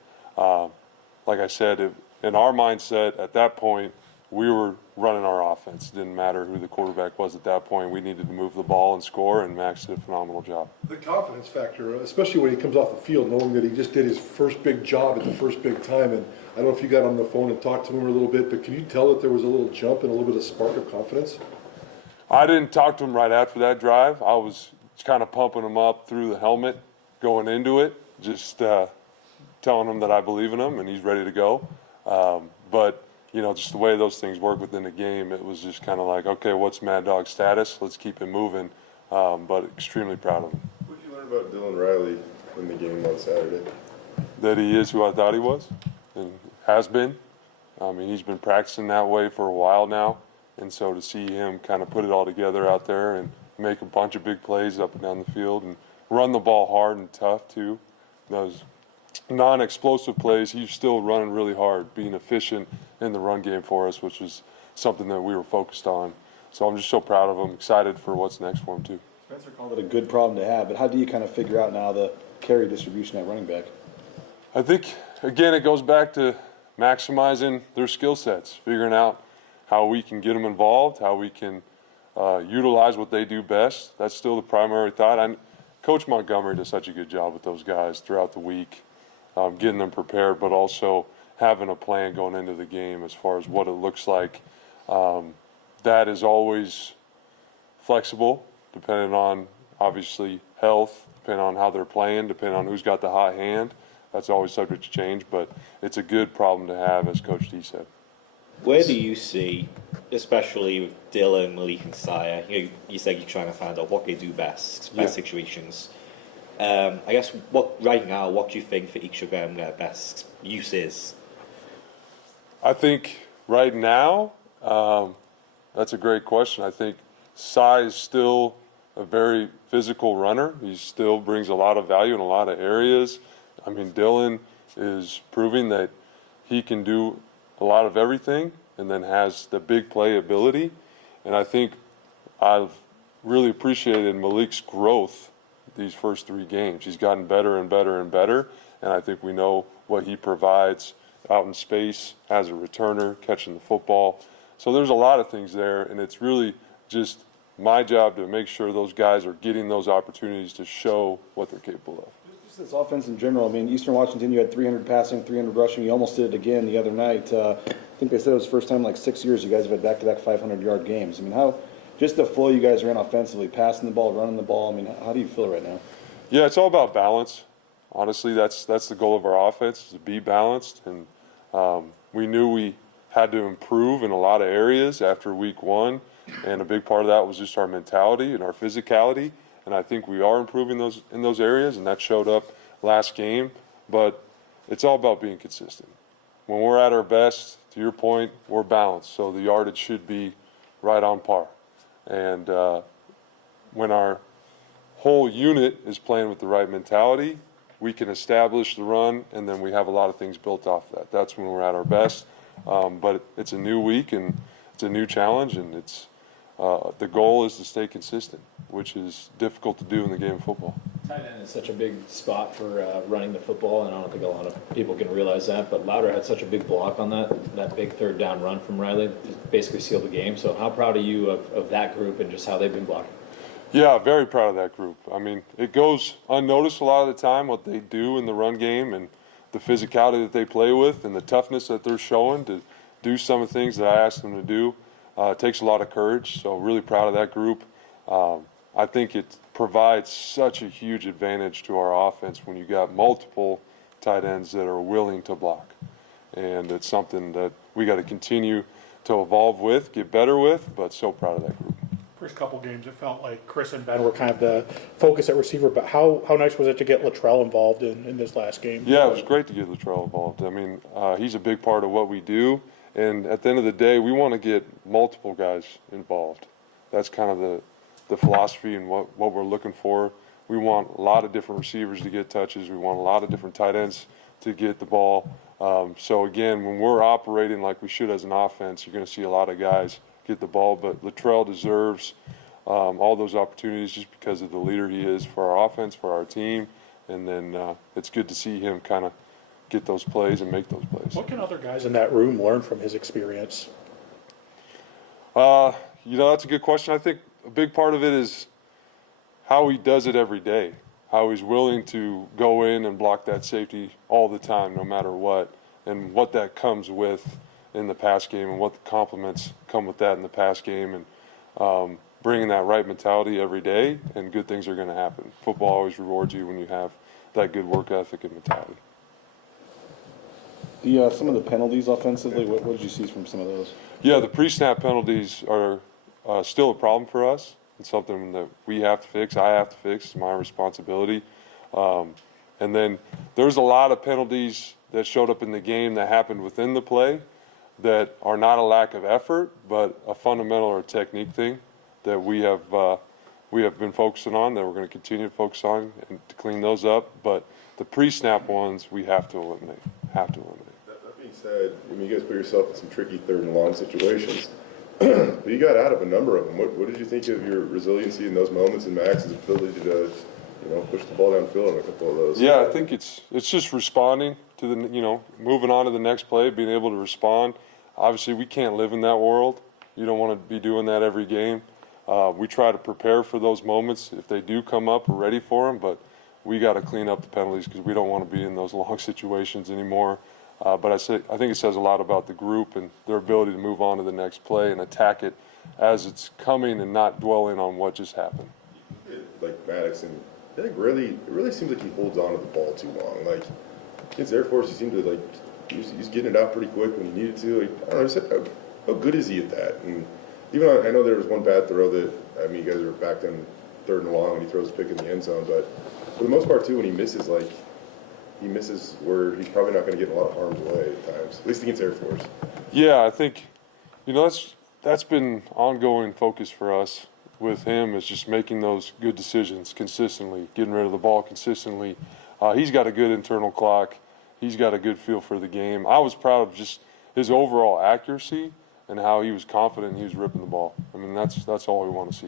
like I said, in our mindset at that point, we were running our offense. It didn't matter who the quarterback was at that point. We needed to move the ball and score, and Max did a phenomenal job. The confidence factor, especially when he comes off the field, knowing that he just did his first big job at the first big time. And I don't know if you got on the phone and talked to him a little bit, but can you tell that there was a little jump and a little bit of spark of confidence? I didn't talk to him right after that drive. I was kind of pumping him up through the helmet going into it, just telling him that I believe in him and he's ready to go. But just the way those things work within the game, it was just kind of like, okay, what's Mad Dog's status? Let's keep it moving. But extremely proud of him. What did you learn about Dylan Riley in the game on Saturday? That he is who I thought he was and has been. I mean, he's been practicing that way for a while now. And so to see him kind of put it all together out there and make a bunch of big plays up and down the field and run the ball hard and tough too. Those non-explosive plays, he's still running really hard, being efficient in the run game for us, which is something that we were focused on. So I'm just so proud of him, excited for what's next for him too. Spencer called it a good problem to have, but how do you kind of figure out now the carry distribution at running back? I think, again, it goes back to maximizing their skill sets, figuring out how we can get them involved, how we can utilize what they do best. That's still the primary thought. Coach Montgomery does such a good job with those guys throughout the week, getting them prepared, but also having a plan going into the game as far as what it looks like. That is always flexible, depending on, obviously, health, depending on how they're playing, depending on who's got the hot hand. That's always subject to change, but it's a good problem to have, as Coach D said. Where do you see, especially with Dylan, Malik, and Sire, you said you're trying to find out what they do best situations. I guess right now, what do you think for each of them their best use is? I think right now, that's a great question. I think Sai is still a very physical runner. He still brings a lot of value in a lot of areas. I mean, Dylan is proving that he can do a lot of everything and then has the big play ability. And I think I've really appreciated Malik's growth these first 3 games. He's gotten better and better and better, and I think we know what he provides out in space as a returner, catching the football. So there's a lot of things there, and it's really just my job to make sure those guys are getting those opportunities to show what they're capable of. Just this offense in general, I mean, Eastern Washington, you had 300 passing, 300 rushing. You almost did it again the other night. I think they said it was the first time in like 6 years you guys have had back-to-back 500-yard games. I mean, how just the flow you guys are in offensively, passing the ball, running the ball, I mean, how do you feel right now? Yeah, it's all about balance. Honestly, that's the goal of our offense, is to be balanced. And we knew we had to improve in a lot of areas after week 1. And a big part of that was just our mentality and our physicality. And I think we are improving in those areas, and that showed up last game. But it's all about being consistent. When we're at our best, to your point, we're balanced. So the yardage should be right on par. And when our whole unit is playing with the right mentality, we can establish the run, and then we have a lot of things built off that. That's when we're at our best. But it's a new week, and it's a new challenge, and it's the goal is to stay consistent, which is difficult to do in the game of football. Tight end is such a big spot for running the football, and I don't think a lot of people can realize that, but Louder had such a big block on that big third down run from Riley, just basically sealed the game. So how proud are you of that group and just how they've been blocking? Yeah, very proud of that group. I mean, it goes unnoticed a lot of the time what they do in the run game and the physicality that they play with and the toughness that they're showing to do some of the things that I asked them to do. It takes a lot of courage, so really proud of that group. I think it provides such a huge advantage to our offense when you got multiple tight ends that are willing to block. And it's something that we got to continue to evolve with, get better with, but so proud of that group. First couple games, it felt like Chris and Ben were kind of the focus at receiver, but how nice was it to get Latrell involved in this last game? Yeah, it was great to get Latrell involved. I mean, he's a big part of what we do, and at the end of the day, we want to get multiple guys involved. That's kind of the philosophy and what we're looking for. We want a lot of different receivers to get touches. We want a lot of different tight ends to get the ball. So, again, when we're operating like we should as an offense, you're going to see a lot of guys get the ball, but Latrell deserves all those opportunities just because of the leader he is for our offense, for our team, and then it's good to see him kind of get those plays and make those plays. What can other guys in that room learn from his experience? That's a good question. I think a big part of it is how he does it every day, how he's willing to go in and block that safety all the time, no matter what, and what that comes with in the pass game and what the compliments come with that in the pass game, and bringing that right mentality every day, and good things are going to happen. Football always rewards you when you have that good work ethic and mentality. Some of the penalties offensively, what did you see from some of those? Yeah, the pre-snap penalties are still a problem for us. It's something that we have to fix. I have to fix. It's my responsibility. And then there's a lot of penalties that showed up in the game that happened within the play that are not a lack of effort, but a fundamental or technique thing that we have been focusing on, that we're going to continue to focus on and to clean those up. But the pre-snap ones we have to eliminate. That being said, you guys put yourself in some tricky third and long situations, but you got out of a number of them. What did you think of your resiliency in those moments and Max's ability to, push the ball downfield on a couple of those? Yeah, I think it's just responding to the, moving on to the next play, being able to respond. Obviously, we can't live in that world. You don't want to be doing that every game. We try to prepare for those moments. If they do come up, we're ready for them, but we got to clean up the penalties because we don't want to be in those long situations anymore. But I think it says a lot about the group and their ability to move on to the next play and attack it as it's coming and not dwelling on what just happened. Like Maddox, and I think it really seems like he holds on to the ball too long. Like against Air Force, he seemed to he's getting it out pretty quick when he needed to. I don't know, how good is he at that? And even though I know there was one bad throw that, you guys were back down third and long when he throws a pick in the end zone, but for the most part too, when he misses, he misses where he's probably not going to get a lot of harm's way at times, at least against Air Force. Yeah, I think, that's been ongoing focus for us with him, is just making those good decisions consistently, getting rid of the ball consistently. He's got a good internal clock. He's got a good feel for the game. I was proud of just his overall accuracy and how he was confident he was ripping the ball. That's all we want to see.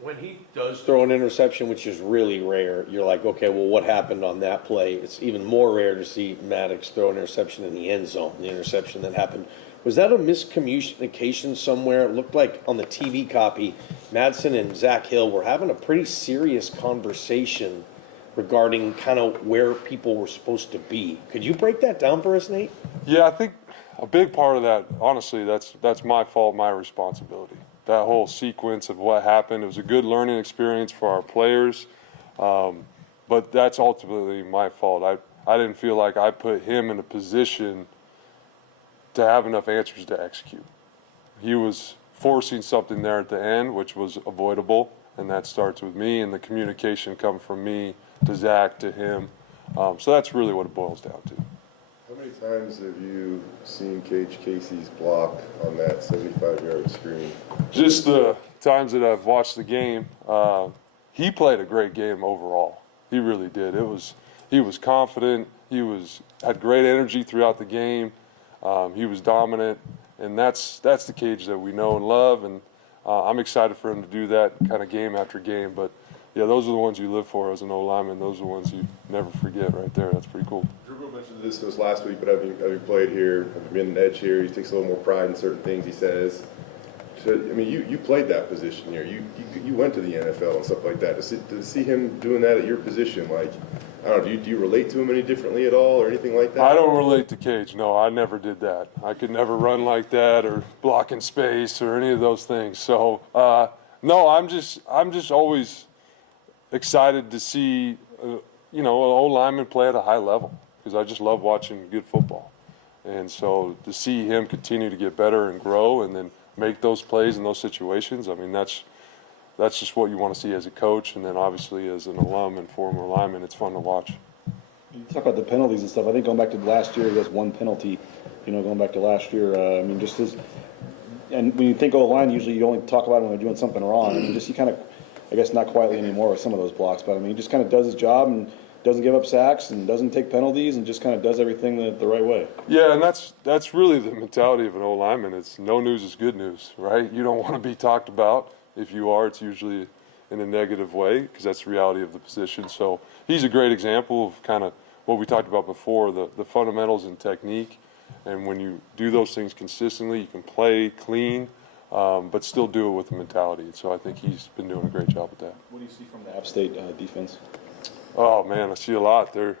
When he does throw an interception, which is really rare, you're like, okay, well, what happened on that play? It's even more rare to see Maddox throw an interception in the end zone, the interception that happened. Was that a miscommunication somewhere? It looked like on the TV copy, Madsen and Zach Hill were having a pretty serious conversation regarding kind of where people were supposed to be. Could you break that down for us, Nate? Yeah, I think a big part of that, honestly, that's my fault, my responsibility. That whole sequence of what happened, it was a good learning experience for our players, but that's ultimately my fault. I didn't feel like I put him in a position to have enough answers to execute. He was forcing something there at the end, which was avoidable, and that starts with me, and the communication come from me to Zach, to him. So that's really what it boils down to. How many times have you seen Cage Casey's block on that 75-yard screen? Just the times that I've watched the game, he played a great game overall. He really did. He was confident. He had great energy throughout the game. He was dominant, and that's the Cage that we know and love. And I'm excited for him to do that kind of game after game. But yeah, those are the ones you live for as an O-lineman. Those are the ones you never forget right there. That's pretty cool. Drew mentioned this last week, but having played here, having been an edge here, he takes a little more pride in certain things he says. So, you played that position here. You went to the NFL and stuff like that. To see him doing that at your position, I don't know, do you relate to him any differently at all or anything like that? I don't relate to Cage. No, I never did that. I could never run like that or block in space or any of those things. So, no, I'm just always excited to see, an O-lineman play at a high level, because I just love watching good football. And so to see him continue to get better and grow and then make those plays in those situations, that's just what you want to see as a coach, and then obviously as an alum and former lineman, it's fun to watch. You talk about the penalties and stuff. I think going back to last year, he has one penalty. Going back to last year, and when you think O-line, usually you only talk about him when they're doing something wrong. He kind of, I guess not quietly anymore with some of those blocks, but he just kind of does his job and doesn't give up sacks and doesn't take penalties and just kind of does everything the right way. Yeah, and that's really the mentality of an O-lineman. It's no news is good news, right? You don't want to be talked about. If you are, it's usually in a negative way, because that's the reality of the position. So he's a great example of kind of what we talked about before, the fundamentals and technique. And when you do those things consistently, you can play clean, but still do it with a mentality. And so I think he's been doing a great job with that. What do you see from the App State defense? Oh, man, I see a lot. They're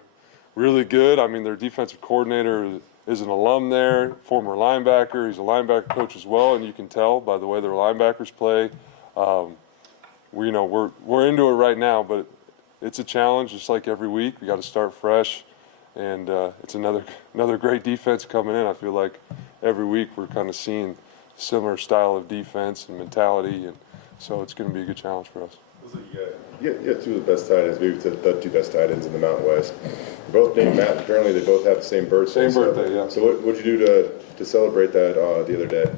really good. I mean, their defensive coordinator is an alum there, former linebacker. He's a linebacker coach as well, and you can tell by the way their linebackers play. We're into it right now, but it's a challenge just like every week. We got to start fresh, and it's another great defense coming in. I feel like every week we're kind of seeing a similar style of defense and mentality, and so it's going to be a good challenge for us. You got two of the best tight ends, maybe the two best tight ends in the Mountain West. They're both named Matt. Apparently, they both have the same birthday. Same birthday, yeah. So what'd you do to celebrate that the other day?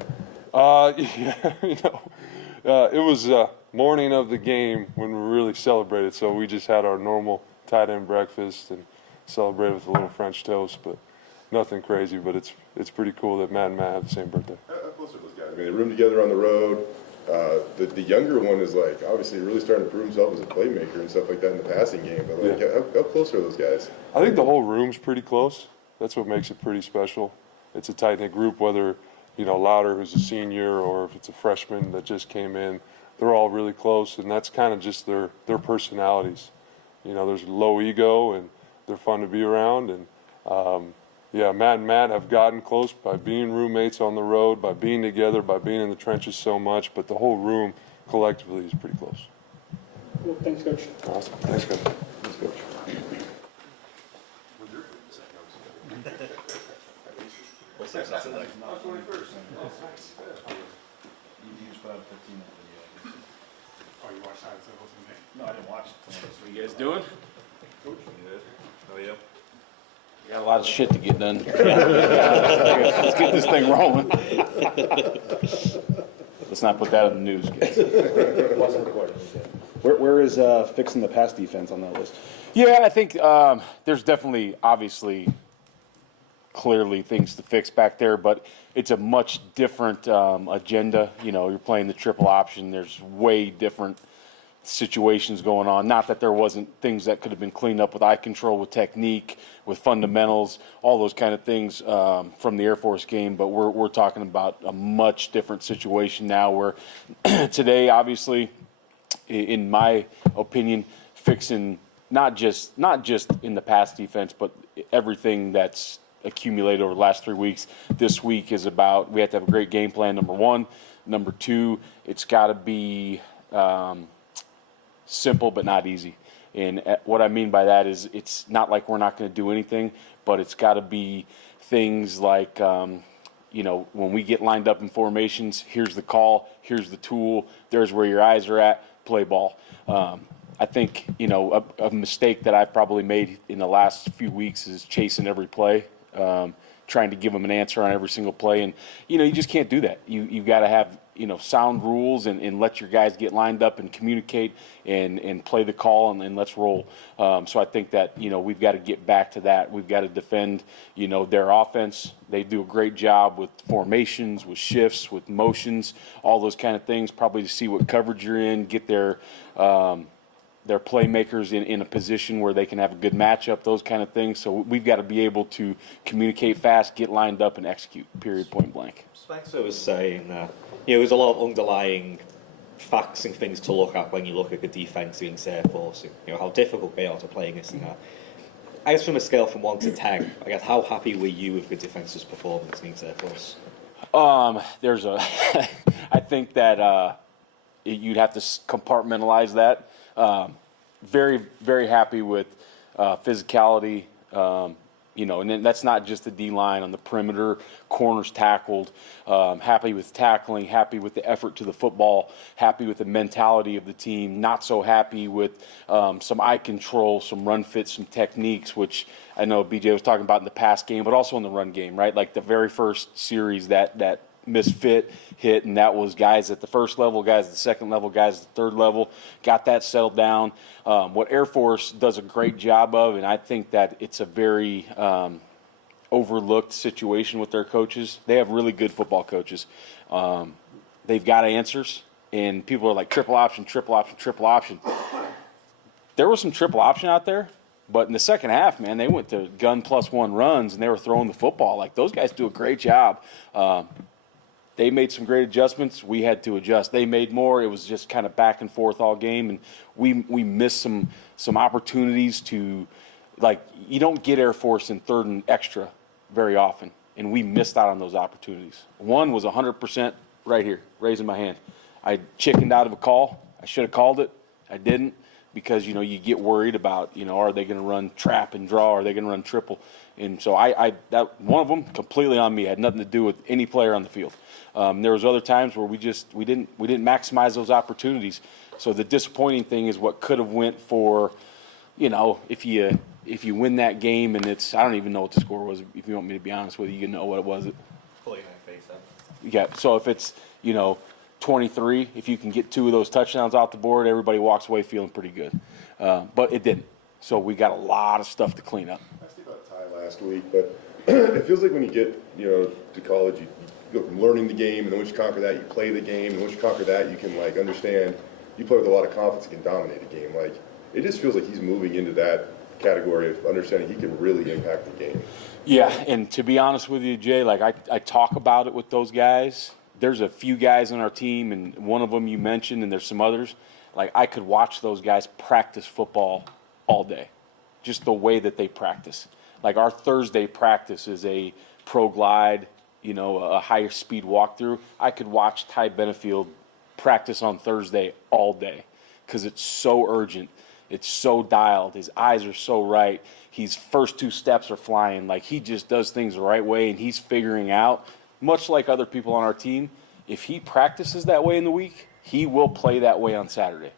It was morning of the game when we really celebrated. So we just had our normal tight end breakfast and celebrated with a little French toast, but nothing crazy. But it's pretty cool that Matt and Matt have the same birthday. How close are those guys? I mean, they room together on the road. The younger one is like obviously really starting to prove himself as a playmaker and stuff like that in the passing game. But like, how close are those guys? I think the whole room's pretty close. That's what makes it pretty special. It's a tight knit group, whether Louder, who's a senior, or if it's a freshman that just came in. They're all really close, and that's kind of just their personalities. There's low ego, and they're fun to be around. And Matt and Matt have gotten close by being roommates on the road, by being together, by being in the trenches so much. But the whole room collectively is pretty close. Well, thanks, Coach. Awesome. Thanks, Coach. Thanks, Coach. Oh, you watched that? So it wasn't me. No, I didn't watch it. What are you guys doing? Oh, yeah. Got a lot of shit to get done. Let's get this thing rolling. Let's not put that in the news, kids. Where is fixing the pass defense on that list? Yeah, I think there's definitely, obviously, clearly things to fix back there, but it's a much different agenda. You're playing the triple option. There's way different situations going on. Not that there wasn't things that could have been cleaned up with eye control, with technique, with fundamentals, all those kind of things from the Air Force game, but we're talking about a much different situation now where today, obviously, in my opinion, fixing not just in the pass defense, but everything that's accumulated over the last 3 weeks. This week is about we have to have a great game plan, number one. Number two, it's got to be simple but not easy. And what I mean by that is it's not like we're not going to do anything, but it's got to be things like, when we get lined up in formations, here's the call, here's the tool, there's where your eyes are at, play ball. I think, a mistake that I've probably made in the last few weeks is chasing every play, trying to give them an answer on every single play. And, you just can't do that. You've got to have, sound rules and let your guys get lined up and communicate and play the call and let's roll. So I think that, we've got to get back to that. We've got to defend, their offense. They do a great job with formations, with shifts, with motions, all those kind of things, probably to see what coverage you're in, get their playmakers in a position where they can have a good matchup, those kind of things. So we've got to be able to communicate fast, get lined up, and execute, period, point blank. Spencer was saying that, there's a lot of underlying facts and things to look at when you look at the defense against Air Force, how difficult they are to play against and that. I guess from a scale from 1 to 10, how happy were you with the defense's performance against Air Force? I think that you'd have to compartmentalize that. Very, very happy with physicality, and then that's not just the D-line on the perimeter, corners tackled, happy with tackling, happy with the effort to the football, happy with the mentality of the team, not so happy with some eye control, some run fits, some techniques, which I know BJ was talking about in the pass game, but also in the run game, right? Like the very first series that misfit hit, and that was guys at the first level, guys at the second level, guys at the third level, got that settled down. What Air Force does a great job of, and I think that it's a very overlooked situation with their coaches. They have really good football coaches. They've got answers, and people are like triple option, triple option, triple option. There was some triple option out there, But in the second half, man, they went to gun +1 runs, and they were throwing the football. Like, those guys do a great job. They made some great adjustments. We had to adjust. They made more. It was just kind of back and forth all game, and we missed some opportunities to, like, you don't get Air Force in 3rd and extra very often, and we missed out on those opportunities. One was 100% right here, raising my hand. I chickened out of a call. I should have called it. I didn't, because, you know, you get worried about, you know, are they going to run trap and draw? Are they going to run triple? And so that one of them completely on me, had nothing to do with any player on the field. There was other times where we didn't maximize those opportunities. So the disappointing thing is what could have went for, you know, if you win that game and it's, I don't even know what the score was. If you want me to be honest with you, you can know what it was. Yeah. So if it's, you know, 23, if you can get 2 of those touchdowns off the board, everybody walks away feeling pretty good. But it didn't. So we got a lot of stuff to clean up. I asked you about Ty last week, but it feels like when you get, you know, to college, you go from learning the game, and then once you conquer that, you play the game, and once you conquer that, you can, like, understand, you play with a lot of confidence and can dominate a game. Like, it just feels like he's moving into that category of understanding he can really impact the game. Yeah, and to be honest with you, Jay, like, I talk about it with those guys. There's a few guys on our team, and one of them you mentioned, and there's some others. Like, I could watch those guys practice football all day, just the way that they practice. Like, our Thursday practice is a pro glide, you know, a higher speed walkthrough. I could watch Ty Benefield practice on Thursday all day because it's so urgent. It's so dialed. His eyes are so right. His first 2 steps are flying. Like, he just does things the right way, and he's figuring out, much like other people on our team, if he practices that way in the week, he will play that way on Saturday.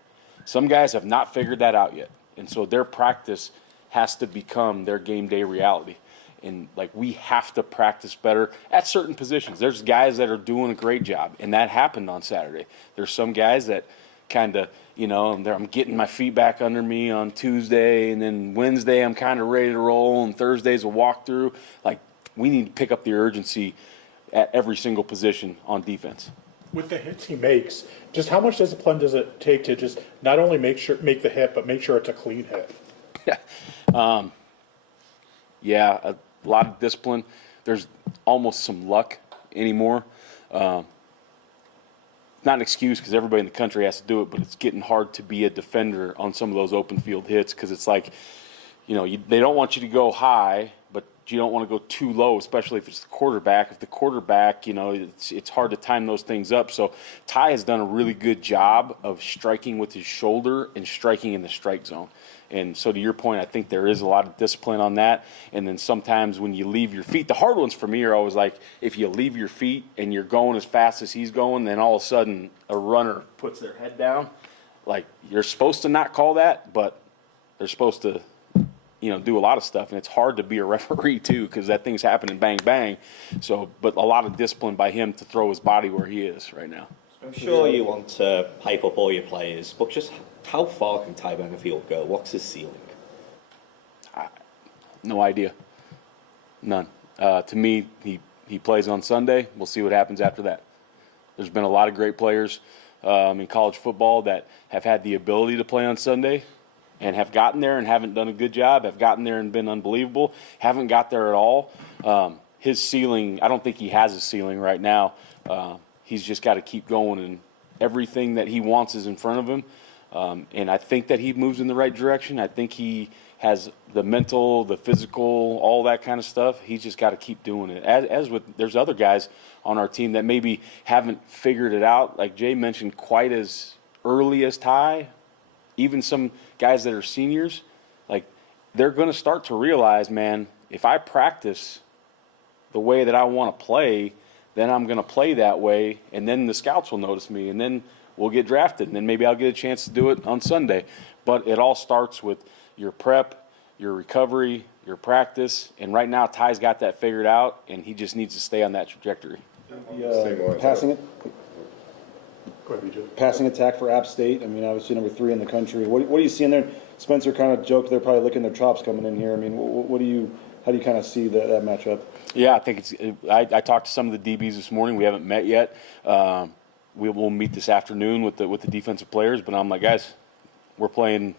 Some guys have not figured that out yet, and so their practice has to become their game day reality. And, like, we have to practice better at certain positions. There's guys that are doing a great job, and that happened on Saturday. There's some guys that kind of, you know, I'm getting my feet back under me on Tuesday, and then Wednesday I'm kind of ready to roll, and Thursday's a walkthrough. Like, we need to pick up the urgency at every single position on defense. With the hits he makes, just how much discipline does it take to just not only make the hit, but make sure it's a clean hit? Yeah, a lot of discipline. There's almost some luck anymore. Not an excuse because everybody in the country has to do it, but it's getting hard to be a defender on some of those open field hits because it's like, you know, they don't want you to go high, but you don't want to go too low, especially if it's the quarterback. If the quarterback, you know, it's hard to time those things up. So Ty has done a really good job of striking with his shoulder and striking in the strike zone. And so to your point, I think there is a lot of discipline on that. And then sometimes when you leave your feet, the hard ones for me are always like if you leave your feet and you're going as fast as he's going, then all of a sudden a runner puts their head down. Like, you're supposed to not call that, but they're supposed to, you know, do a lot of stuff. And it's hard to be a referee too because that thing's happening bang, bang. So, but a lot of discipline by him to throw his body where he is right now. I'm sure you want to hype up all your players, but just how far can Ty Benefield go? What's his ceiling? No idea. None. To me, he plays on Sunday. We'll see what happens after that. There's been a lot of great players in college football that have had the ability to play on Sunday and have gotten there and haven't done a good job, have gotten there and been unbelievable, haven't got there at all. His ceiling, I don't think he has a ceiling right now. He's just got to keep going, and everything that he wants is in front of him. And I think that he moves in the right direction. I think he has the mental, the physical, all that kind of stuff. He's just got to keep doing it. As with, there's other guys on our team that maybe haven't figured it out, like Jay mentioned, quite as early as Ty. Even some guys that are seniors, like, they're going to start to realize, man, if I practice the way that I want to play, then I'm going to play that way, and then the scouts will notice me, and then we'll get drafted, and then maybe I'll get a chance to do it on Sunday. But it all starts with your prep, your recovery, your practice, and right now Ty's got that figured out, and he just needs to stay on that trajectory. Passing attack for App State. I mean, obviously number 3 in the country. What are you seeing there? Spencer kind of joked they're probably licking their chops coming in here. I mean, how do you kind of see that matchup? Yeah, I think I talked to some of the DBs this morning. We haven't met yet. We will meet this afternoon with the defensive players. But I'm like, guys, we're playing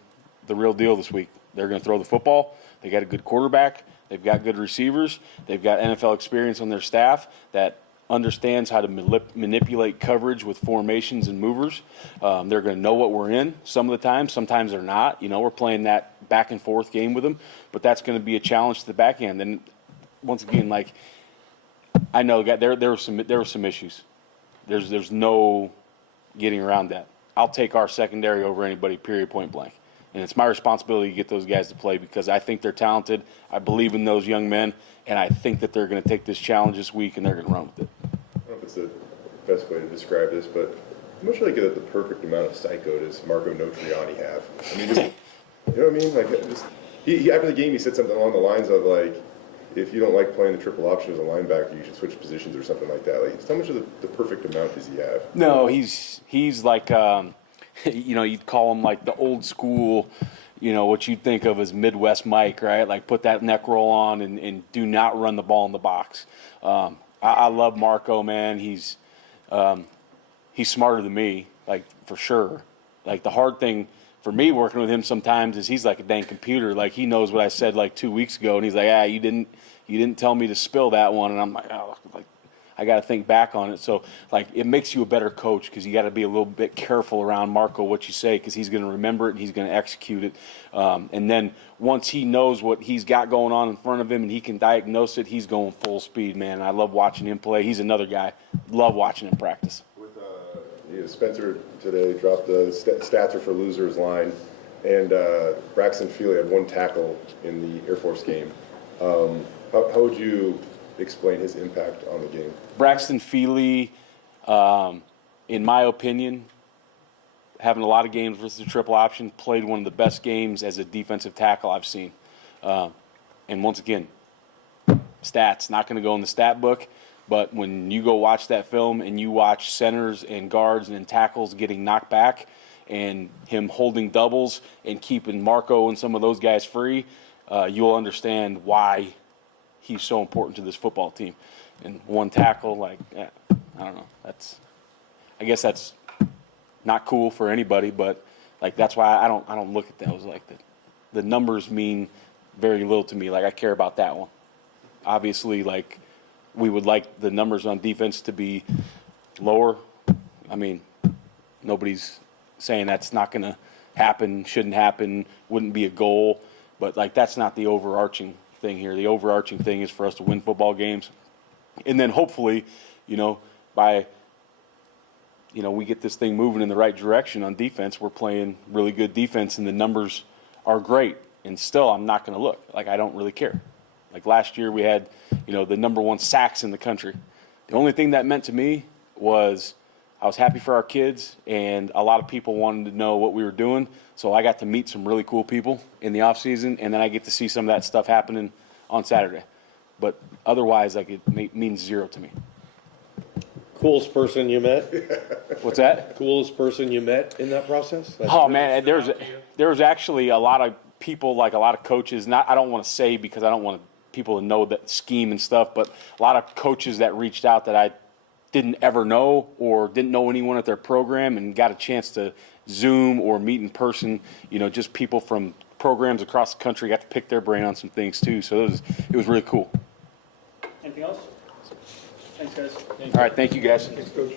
the real deal this week. They're going to throw the football. They got a good quarterback. They've got good receivers. They've got NFL experience on their staff that understands how to manipulate coverage with formations and movers. They're going to know what we're in some of the time. Sometimes they're not. We're playing that back and forth game with them, but that's going to be a challenge to the back end. And once again, like, I know there were some issues. There's no getting around that. I'll take our secondary over anybody, period, point blank. And it's my responsibility to get those guys to play because I think they're talented. I believe in those young men, and I think that they're going to take this challenge this week and they're going to run with it. I don't know if it's the best way to describe this, but how much like the perfect amount of psycho does Marco Notriani have? I mean, just, you know what I mean? Like, just he after the game, he said something along the lines of like, if you don't like playing the triple option as a linebacker, you should switch positions or something like that. Like, just how much of the perfect amount does he have? No, he's like, you'd call him like the old school, what you'd think of as Midwest Mike, right? Like put that neck roll on and do not run the ball in the box. I love Marco, man. He's smarter than me, like for sure. Like the hard thing for me working with him sometimes is he's like a dang computer. Like he knows what I said like 2 weeks ago, and he's like, you didn't tell me to spill that one, and I'm like, I got to think back on it. So, like, it makes you a better coach because you got to be a little bit careful around Marco what you say because he's going to remember it and he's going to execute it. And then once he knows what he's got going on in front of him and he can diagnose it, he's going full speed, man. I love watching him play. He's another guy. Love watching him practice. With Spencer today dropped the stats are for losers line, and Braxton Feely had 1 tackle in the Air Force game. How would you explain his impact on the game? Braxton Feely, in my opinion, having a lot of games versus the triple option, played one of the best games as a defensive tackle I've seen. And once again, stats, not going to go in the stat book, but when you go watch that film and you watch centers and guards and tackles getting knocked back and him holding doubles and keeping Marco and some of those guys free, you'll understand why he's so important to this football team. And 1 tackle, I don't know. I guess that's not cool for anybody, but like that's why I don't look at those like that. The numbers mean very little to me. Like I care about that one. Obviously, like we would like the numbers on defense to be lower. I mean, nobody's saying that's not going to happen, shouldn't happen, wouldn't be a goal, but like that's not the overarching thing here. The overarching thing is for us to win football games. And then hopefully, by we get this thing moving in the right direction on defense. We're playing really good defense and the numbers are great. And still I'm not going to look. Like I don't really care. Like last year we had, the #1 sacks in the country. The only thing that meant to me was I was happy for our kids and a lot of people wanted to know what we were doing. So I got to meet some really cool people in the off season, and then I get to see some of that stuff happening on Saturday. But otherwise, like it means zero to me. Coolest person you met? What's that? Coolest person you met in that process? Man, there was actually a lot of people, like a lot of coaches. I don't want to say because I don't want people to know that scheme and stuff, but a lot of coaches that reached out that I didn't ever know or didn't know anyone at their program and got a chance to Zoom or meet in person. Just people from programs across the country got to pick their brain on some things too. So it was really cool. Anything else? Thanks, guys. All right, thank you guys. Thanks, Coach.